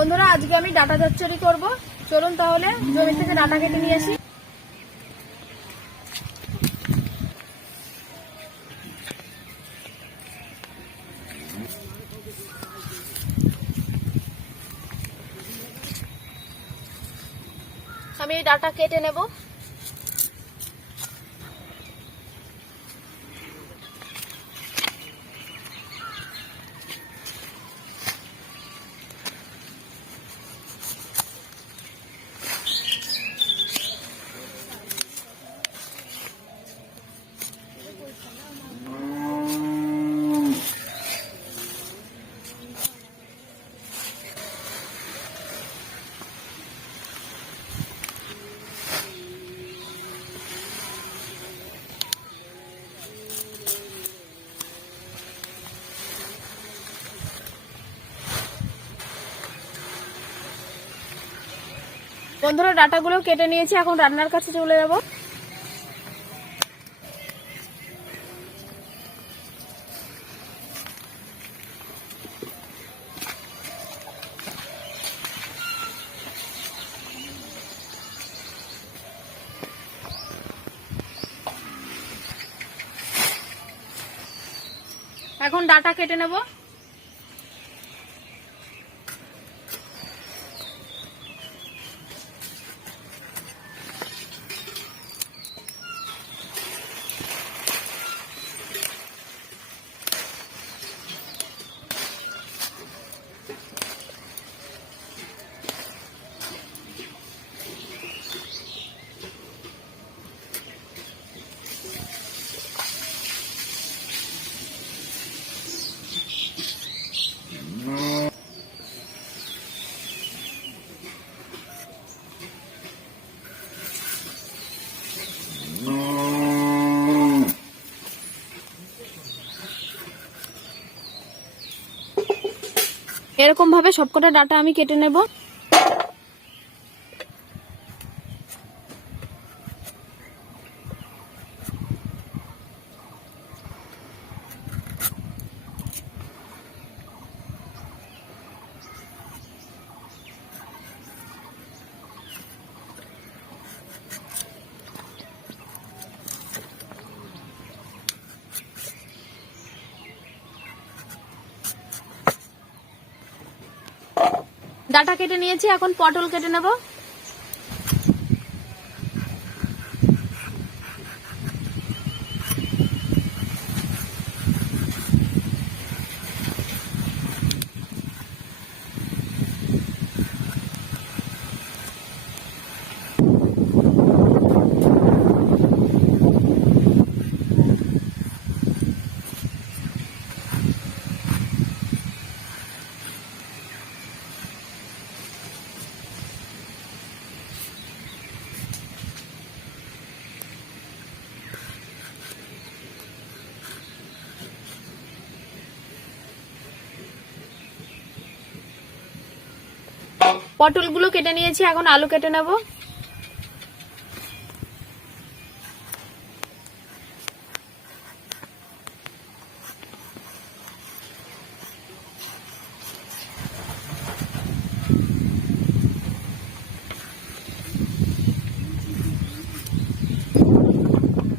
বন্ধুরা আজকে আমি ডাটা চচ্চড়ি করব। চলুন তাহলে জমি থেকে ডাটা কেটে নিয়ে আসি। আমি এই ডাটা কেটে নেব। বন্ধুরা ডাটাগুলো কেটে নিয়েছি, এখন রান্নার কাছে চলে যাব। এখন ডাটা কেটে নেব। এরকম ভাবে সবকটা ডাটা আমি কেটে নেব। ডাটা কেটে নিয়েছি, এখন পটল কেটে নেব। পটলগুলো কেটে নিয়েছি, এখন আলু কেটে নেব।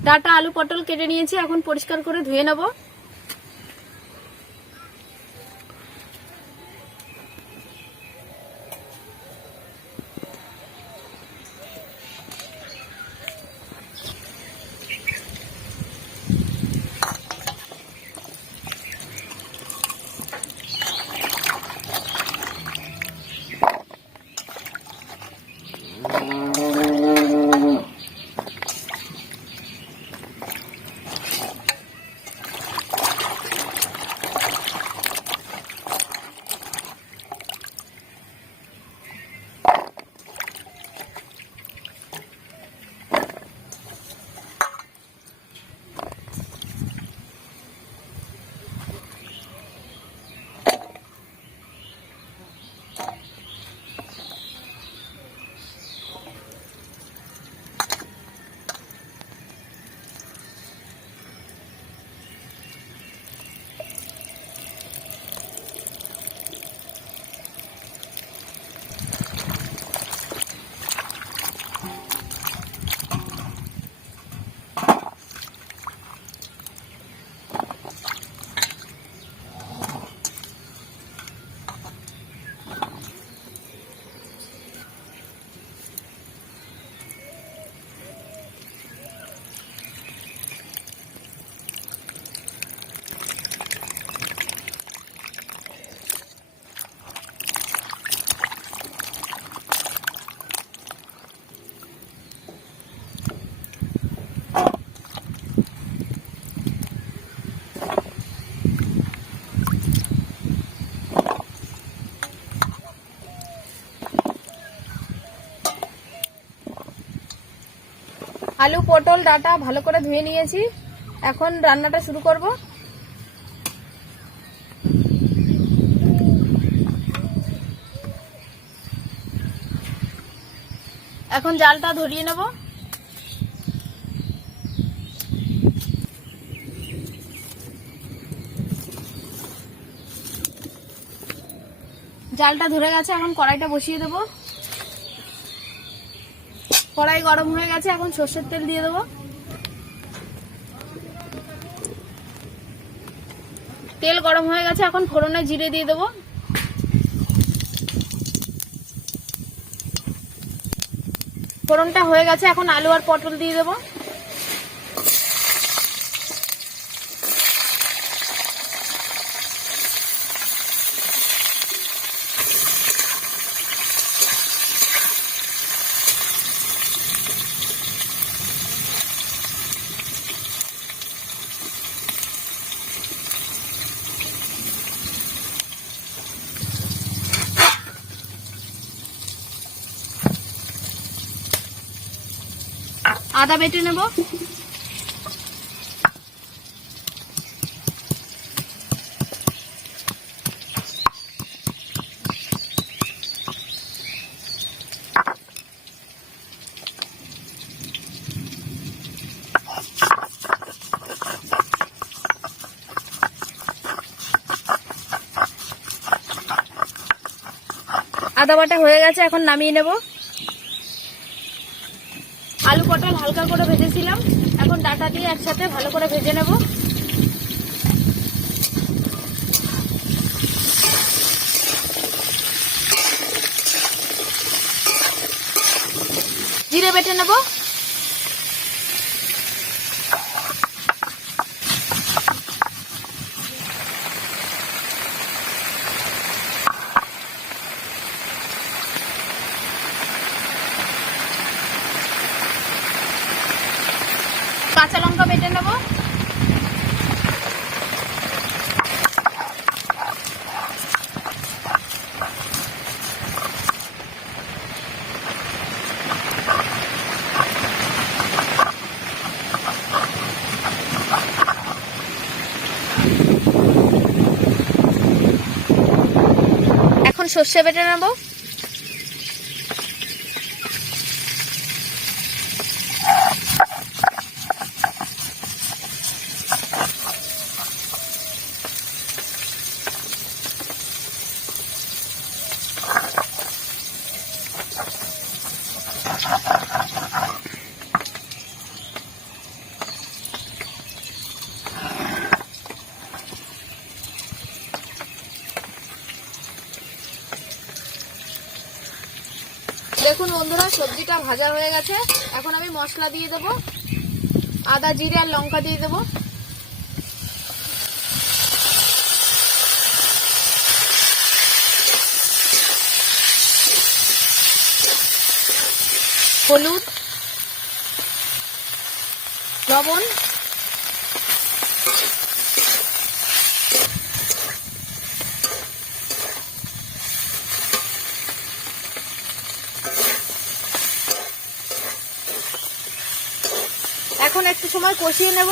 ডাটা আলু পটল কেটে নিয়েছি, এখন পরিষ্কার করে ধুয়ে নেব। আলু পটল ডাটা ভালো করে ধুয়ে নিয়েছি। এখন রান্নাটা শুরু করব। এখন জালটা ধরিয়ে নেব। জালটা ধরে গেছে, এখন কড়াইটা বসিয়ে দেব। কড়াই গরম হয়ে গেছে, এখন সর্ষের তেল দিয়ে দেব। তেল গরম হয়ে গেছে, এখন ফোড়নে জিরে দিয়ে দেব। ফোড়নটা হয়ে গেছে, এখন আলু আর পটল দিয়ে দেব। আদা বেটে নেব। আদা বাটা হয়ে গেছে, এখন নামিয়ে নেব। আলু পটল হালকা করে ভেজেছিলাম, এখন ডাটা দিয়ে একসাথে ভালো করে ভেজে নেব। জিরে বেটে নেব। কাঁচা লঙ্কা বেটে নেব। এখন সর্ষে বেটে নেব। দেখুন বন্ধুরা, সবজিটা ভাজা হয়ে গেছে। এখন আমি মশলা দিয়ে দেব। আদা জিরে আর লঙ্কা দিয়ে দেব। হলুদ, লবণ, এখন একটু সময় কষিয়ে নেব।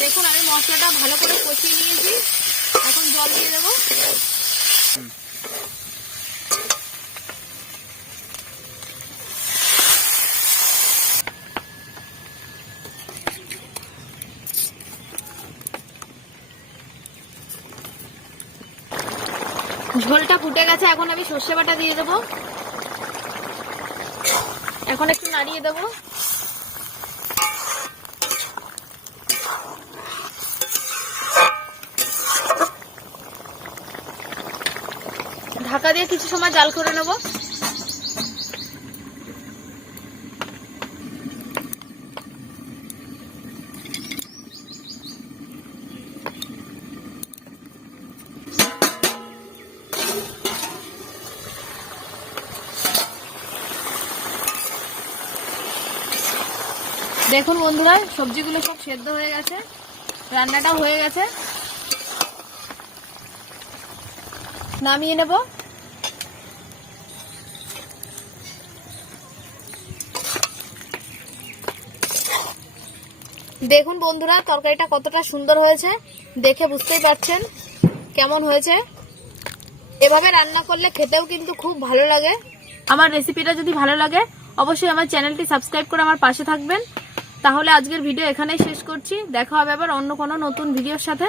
দেখুন আমি মশলাটা ভালো করে কষিয়ে নিয়েছি, এখন জল দিয়ে দেব। ঝোলটা ফুটে গেছে, এখন আমি সর্ষে বাটা দিয়ে দেব। এখন একটু নাড়িয়ে দেব। ঢাকা দিয়ে কিছু সময় জাল করে নেব। দেখুন বন্ধুরা, সবজিগুলো সব সেদ্ধ হয়ে গেছে, রান্নাটা হয়ে গেছে। নামিয়ে নেব। দেখুন বন্ধুরা তরকারিটা কতটা সুন্দর হয়েছে, দেখে বুঝতেই পারছেন কেমন হয়েছে। এভাবে রান্না করলে খেতেও কিন্তু খুব ভালো লাগে। আমার রেসিপিটা যদি ভালো লাগে অবশ্যই আমার চ্যানেলটি সাবস্ক্রাইব করে আমার পাশে থাকবেন। তাহলে আজকের ভিডিও এখানেই শেষ করছি, দেখা হবে আবার অন্য কোনো নতুন ভিডিওর সাথে।